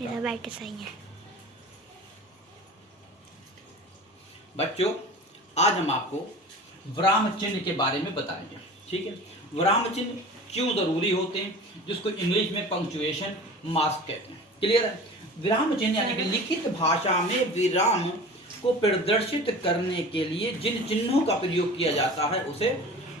मेरा बैठ सही है। बच्चों, आज हम आपको विराम चिन्ह के बारे में बताएंगे। ठीक है, विराम चिन्ह क्यों जरूरी होते हैं, जिसको इंग्लिश में पंक्चुएशन मार्क्स कहते हैं। क्लियर है? विराम चिन्ह यानी कि लिखित भाषा में विराम को प्रदर्शित करने के लिए जिन चिन्हों का प्रयोग किया जाता है उसे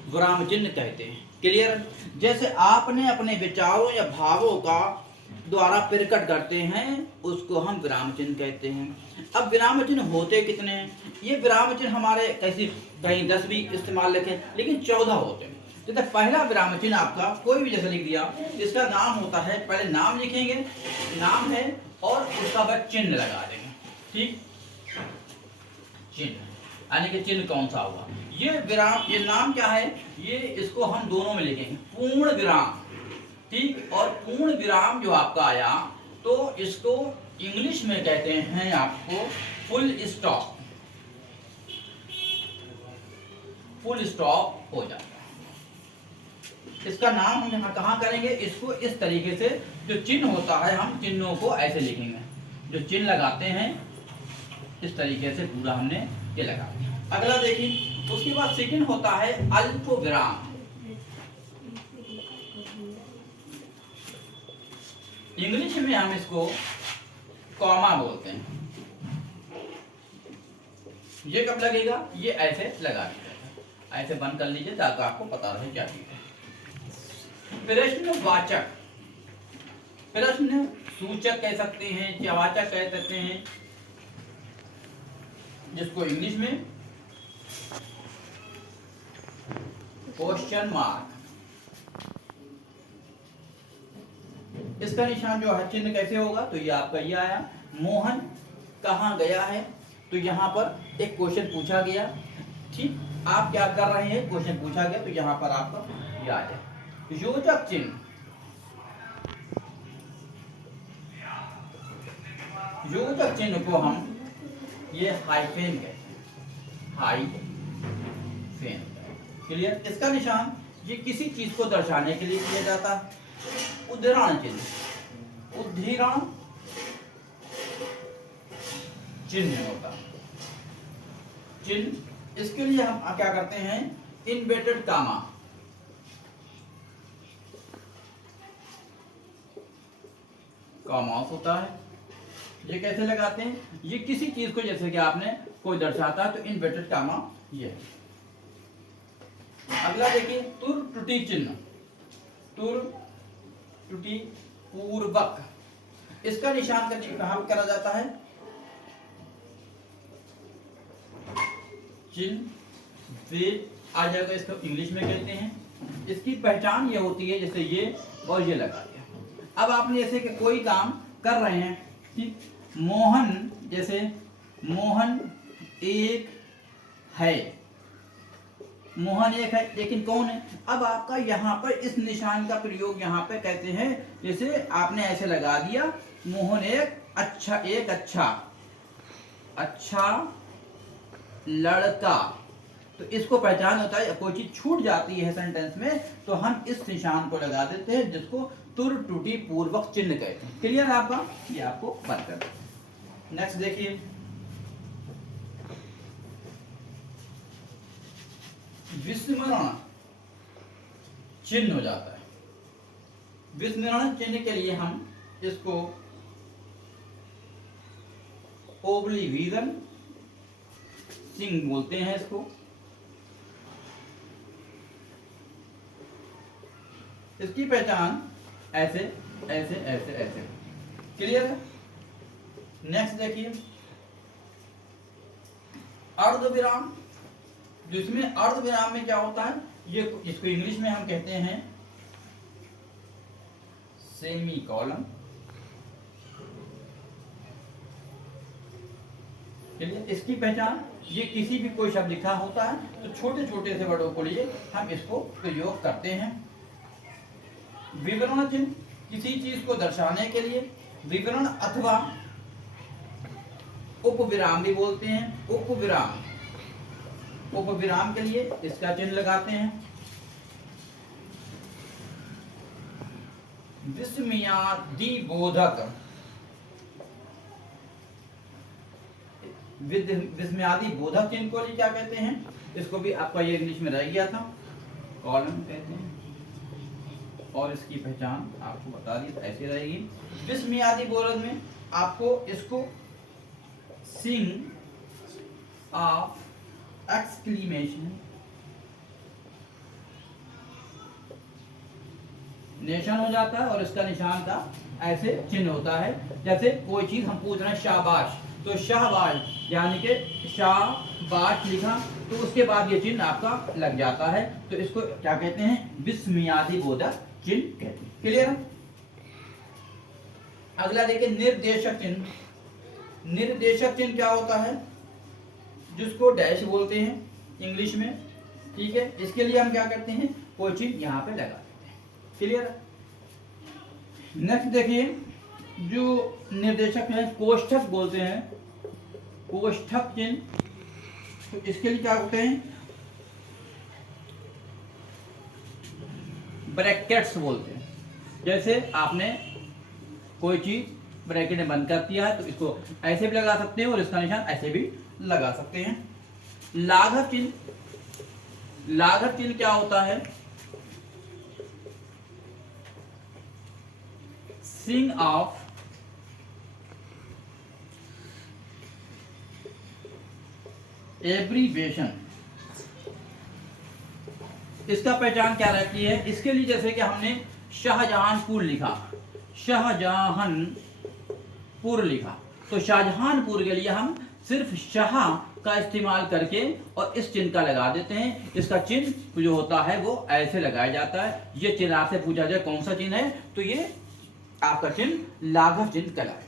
विराम चिन्ह कहते हैं। क्लियर है? जैसे आपने अपने विचारों या भावों का द्वारा प्रकट करते हैं उसको हम विराम चिन्ह कहते हैं। अब विराम चिन्ह होते कितने हैं? ये विराम चिन्ह हमारे कहीं 10 भी इस्तेमाल लिखे, लेकिन 14 होते हैं। जैसे पहला विराम चिन्ह आपका कोई भी जैसे लिख दिया, इसका नाम होता है, पहले नाम लिखेंगे, नाम है और उसका बाद चिन्ह लगा देंगे। ठीक, चिन्ह यानी कि चिन्ह कौन सा होगा? ये विराम, ये नाम क्या है? ये इसको हम दोनों में लिखेंगे, पूर्ण विराम। ठीक, और पूर्ण विराम जो आपका आया तो इसको इंग्लिश में कहते हैं आपको फुल स्टॉप। फुल स्टॉप हो जाता है। इसका नाम हम यहाँ कहाँ करेंगे? इसको इस तरीके से जो चिन्ह होता है, हम चिन्हों को ऐसे लिखेंगे, जो चिन्ह लगाते हैं इस तरीके से पूरा हमने ये लगा दिया। अगला देखिए, उसके बाद सेकंड होता है अल्प विराम। इंग्लिश में हम इसको कॉमा बोलते हैं। ये कब लगेगा? ये ऐसे लगा दीजिएगा, ऐसे बंद कर लीजिए ताकि आपको पता रहे क्या चीज है। प्रश्नवाचक, प्रश्न सूचक कह सकते हैं या वाचक कह सकते हैं, जिसको इंग्लिश में क्वेश्चन मार्क। इसका निशान जो है चिन्ह कैसे होगा? तो ये आपका ये आया, मोहन कहाँ गया है? तो यहाँ पर एक क्वेश्चन पूछा गया। ठीक, आप क्या कर रहे हैं? क्वेश्चन पूछा गया तो यहाँ पर आपका ये आ जाए। योजक चिन्ह, योजक चिन्ह को हम ये हाइफेन कहते हैं, हाइफेन। क्लियर? इसका निशान ये किसी चीज को दर्शाने के लिए किया जाता है। उद्धरण चिन्ह, उद्धरण चिन्ह होता है चिन्ह। इसके लिए हम क्या करते हैं? इन्वर्टेड कामा, कॉमास होता है। ये कैसे लगाते हैं? ये किसी चीज को जैसे कि आपने कोई दर्शाता है तो इन्वर्टेड कामा ये। अगला देखिए, तुर त्रुटि चिन्ह, तुर त्रुटि पूर्वक। इसका निशान कहाँ करा जाता है? चिन्ह वे आ जाएगा, इसको इंग्लिश में कहते हैं। इसकी पहचान ये होती है, जैसे ये और ये लगा दिया। अब आपने जैसे कि कोई काम कर रहे हैं, ठीक, मोहन, जैसे मोहन एक है, मोहन एक है, लेकिन कौन है? अब आपका यहाँ पर इस निशान का प्रयोग यहाँ पे कहते हैं, जैसे आपने ऐसे लगा दिया, मोहन एक अच्छा लड़का। तो इसको पहचान होता है, कोई चीज छूट जाती है सेंटेंस में तो हम इस निशान को लगा देते हैं, जिसको तुर त्रुटि पूर्वक चिन्ह कहते हैं। क्लियर आपका? ये आपको बंद कर दो। नेक्स्ट देखिए, विस्मरण चिन्ह हो जाता है। विस्मरण चिन्ह के लिए हम इसको ओब्लिविजन सिंह बोलते हैं। इसको इसकी पहचान ऐसे ऐसे ऐसे ऐसे। क्लियर है? नेक्स्ट देखिए, अर्धविराम, जिसमें अर्धविराम में क्या होता है? ये इसको इंग्लिश में हम कहते हैं सेमी कॉलम। इसकी पहचान, ये किसी भी कोई शब्द लिखा होता है तो छोटे छोटे से वर्डों को लिए हम इसको प्रयोग करते हैं। विवरण चिन्ह, किसी चीज को दर्शाने के लिए विवरण अथवा उपविराम भी बोलते हैं। उपविराम, उपविराम के लिए इसका चिन्ह लगाते हैं। विस्मयादिबोधक, विस्मयादि बोधक चिन्ह को क्या कहते हैं, इसको भी आपका ये इंग्लिश में रह गया था, कॉलम कहते हैं। और इसकी पहचान आपको बता दी तो ऐसे रहेगी। विस्मयादि बोधक में आपको इसको सिंग ऑफ एक्सक्लेमेशन नेशन हो जाता है, और इसका निशान का ऐसे चिन्ह होता है। जैसे कोई चीज हम पूछ रहे हैं शाबाश, तो शाबाश यानी कि शाबाश लिखा तो उसके बाद ये चिन्ह आपका लग जाता है, तो इसको क्या कहते हैं, विस्मयादि बोधक चिन्ह कहते हैं। क्लियर? अगला देखिए निर्देशक चिन्ह। निर्देशक चिन्ह क्या होता है, जिसको डैश बोलते हैं इंग्लिश में, ठीक है। इसके लिए हम क्या करते हैं, कोई चिन्ह यहाँ पे लगा देते हैं। क्लियर? नेक्स्ट देखिए, जो निर्देशक है कोष्ठक बोलते हैं, कोष्ठक चिन्ह, तो इसके लिए क्या होते हैं, ब्रैकेट्स बोलते हैं। जैसे आपने कोई चीज ब्रैकेट में बंद कर दिया है तो इसको ऐसे भी लगा सकते हैं और इसका निशान ऐसे भी लगा सकते हैं। लाघव चिन्ह, लाघव चिन्ह क्या होता है, सिंग ऑफ एब्रीविएशन। इसका पहचान क्या रहती है, इसके लिए जैसे कि हमने शाहजहानपुर लिखा, शाहजहानपुर लिखा, तो शाहजहानपुर के लिए हम सिर्फ शाह का इस्तेमाल करके और इस चिन्ह का लगा देते हैं। इसका चिन्ह जो होता है वो ऐसे लगाया जाता है। ये चिन्ह आपसे पूछा जाए कौन सा चिन्ह है, तो ये आपका चिन्ह लाघव चिन्ह कहलाएगा।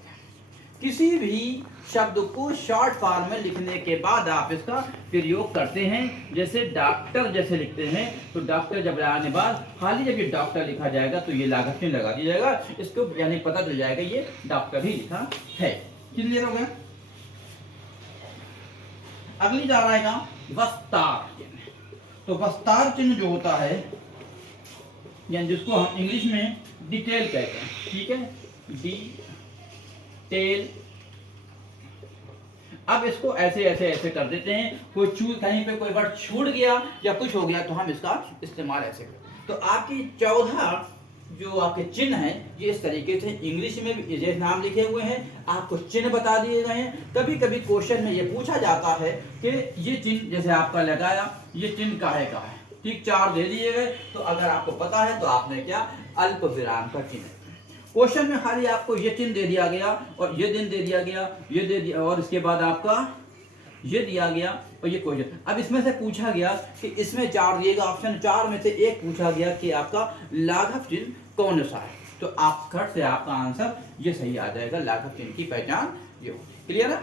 किसी भी शब्द को शॉर्ट फॉर्म में लिखने के बाद आप इसका प्रयोग करते हैं। जैसे डॉक्टर जैसे लिखते हैं, तो डॉक्टर जब लगाने बाद खाली जब ये डॉक्टर लिखा जाएगा तो ये लाघव चिन्ह लगा दिया जाएगा, इसको यानी पता चल जाएगा ये डॉक्टर ही लिखा है। क्लियर हो गया? अगली जा रहेगा वस्तार चिन्ह। तो वस्तार चिन्ह जो होता है, यानी जिसको हम इंग्लिश में डिटेल कहते हैं, ठीक है, डिटेल। अब इसको ऐसे ऐसे ऐसे कर देते हैं, कोई कहीं पे कोई वर्ड छूट गया या कुछ हो गया तो हम इसका इस्तेमाल ऐसे करें। तो आपकी 14 जो आपके चिन्ह हैं ये इस तरीके से इंग्लिश में भी जैसे नाम लिखे हुए हैं, आपको चिन्ह बता दिए गए हैं। कभी कभी क्वेश्चन में ये पूछा जाता है कि ये चिन्ह जैसे आपका लगाया, ये चिन्ह काहे का है, ठीक, 4 दे दिए गए, तो अगर आपको पता है तो आपने क्या अल्प विराम का चिन्ह। क्वेश्चन में खाली आपको ये चिन्ह दे दिया गया और ये दिन दे दिया गया, ये दे दिया और इसके बाद आपका ये दिया गया और ये क्वेश्चन। अब इसमें से पूछा गया कि इसमें 4 दिएगा, ऑप्शन 4 में से एक पूछा गया कि आपका लाघव चिन्ह कौन सा है, तो आप खट से आपका आंसर ये सही आ जाएगा। लाघव चिन्ह की पहचान ये होगी। क्लियर है?